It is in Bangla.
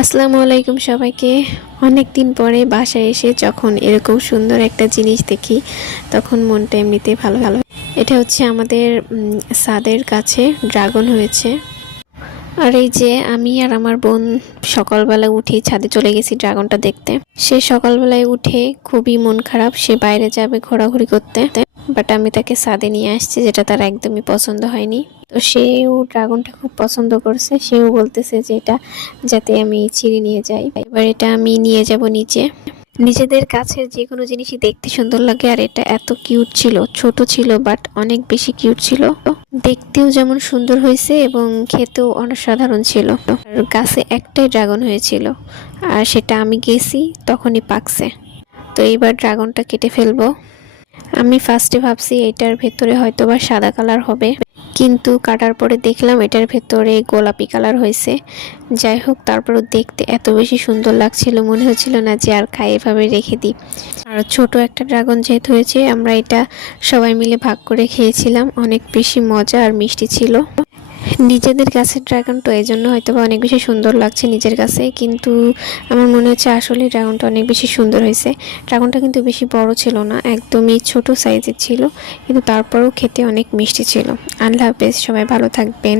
আসসালামু আলাইকুম সবাইকে। অনেক দিন পরে বাসায় এসে যখন এরকম সুন্দর একটা জিনিস দেখি তখন মনটা এমনিতেই ভালো ভালো। এটা হচ্ছে আমাদের ছাদের কাছে ড্রাগন হয়েছে। আর এই যে আমি আর আমার বোন সকালবেলা উঠে ছাদে চলে গেছি ড্রাগনটা দেখতে। সে সকালবেলায় উঠে খুবই মন খারাপ, সে বাইরে যাবে ঘোরাঘুরি করতে, বাট আমি তাকে ছাদে নিয়ে আসছি, যেটা তার একদমই পছন্দ হয়নি। তো সেও ড্রাগনটা খুব পছন্দ করছে, সেও বলতেছে যে এটা যাতে আমি ছিঁড়ে নিয়ে যাই। এবার এটা আমি নিয়ে যাব নিচে। নিজেদের কাছের যে কোনো জিনিসই দেখতে সুন্দর লাগে, আর এটা এত কিউট ছিল, ছোট ছিল বাট অনেক বেশি কিউট ছিল। দেখতেও যেমন সুন্দর হয়েছে এবং খেতেও অসাধারণ ছিল। আর গাছে একটাই ড্রাগন হয়েছিল, আর সেটা আমি গেছি তখনই পাকছে। তো এইবার ড্রাগনটা কেটে ফেলবো। আমি ফার্স্টে ভাবছি এটার ভেতরে হয়তো বা সাদা কালার হবে, কিন্তু কাটার পরে দেখলাম এটার ভেতরে গোলাপি কালার হয়েছে। যাই হোক, তারপরও দেখতে এত বেশি সুন্দর লাগছিল, মনে হচ্ছিল না যে আর খাই, এভাবে রেখে দিই। আর ছোট একটা ড্রাগন যেহেতু হয়েছে, আমরা এটা সবাই মিলে ভাগ করে খেয়েছিলাম। অনেক বেশি মজা আর মিষ্টি ছিল। নিজেদের গাছের ড্রাগনটা এই জন্য হয়তো বা অনেক বেশি সুন্দর লাগছে নিজের কাছে, কিন্তু আমার মনে হচ্ছে আসলে ড্রাগনটা অনেক বেশি সুন্দর হয়েছে। ড্রাগনটা কিন্তু বেশি বড় ছিল না, একদমই ছোট সাইজের ছিল, কিন্তু তারপরেও খেতে অনেক মিষ্টি ছিল। আল্লাহ হাফেজ, সবাই ভালো থাকবেন।